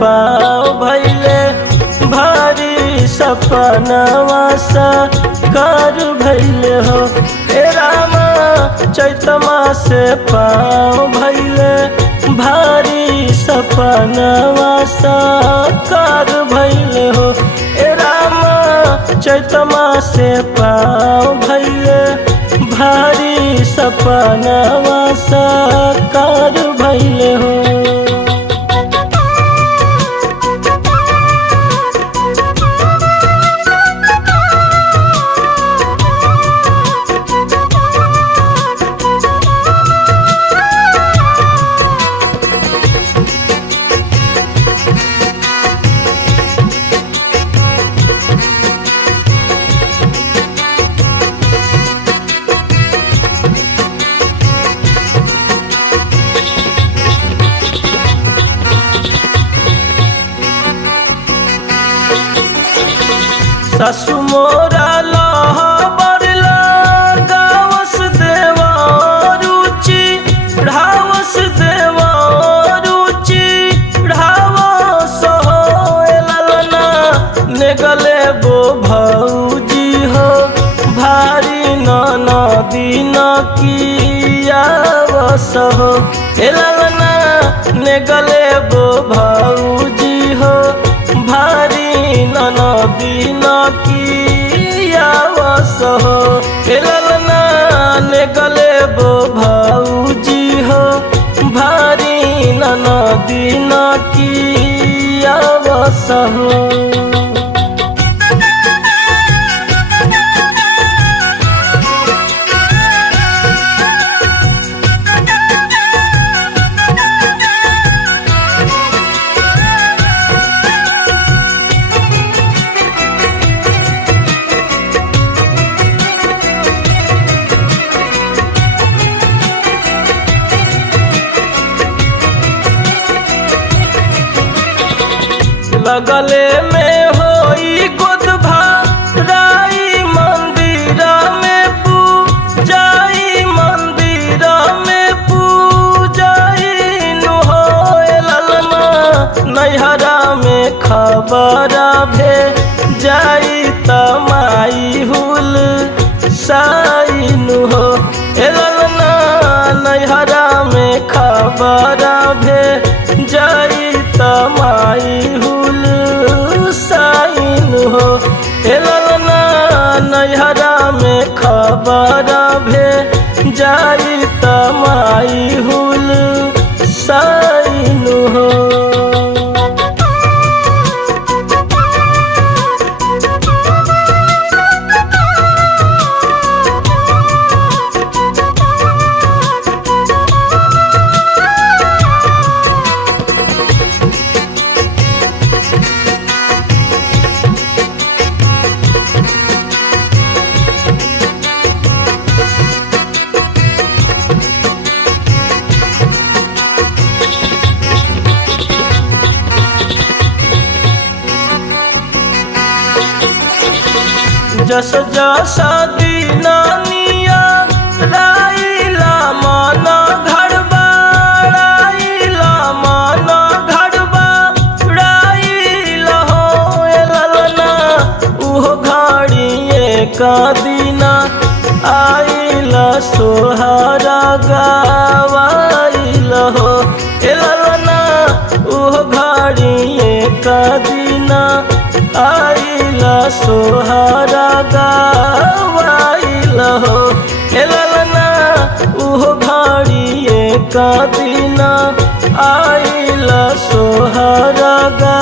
पाँव भैले भारी सपनवा साकार भैले हो। हे रामा चैतमा से पाँव भैले भारी सपनवा साकार भैले हो। हे रामा चैतमा से पाँव भैले भारी सपनवा साकार भैले हो। सासु मोरा लह बरला गावस देवा रुचि ढावस देवा रुचि ढावस हो। ललना नेगले बो भौजी हो भारी नदी न कियावस हो। ललना नेगले बो भौजी हो भारी नदी न कियावस हो। ललना नेगले बो भौजी हो भारी नदी न कियावस हो। बगले में होई गोदभा राई मंदिर में पूजाई मंदिर में पूजाई नु हो। ललना नैहरा में खबर भे जाई तमाई हुल साई नु हो। ललना नैहरा में खबर भे जाई तमाई हुल साइन हो। ललना नैहरा में खबर भे जाई तमाई हुल साइन हो। जस जस दीनानिया राइला माना घड़बा राइला माना घड़बा राइला हो। ललना उहो घड़िए का दीना आइला सोहरा गावाइला हो। ललना उहो घड़िए का दीना आइला सोहरा गावाइला हो। ललना उहो घड़िए का दीना आइला सोहरा गा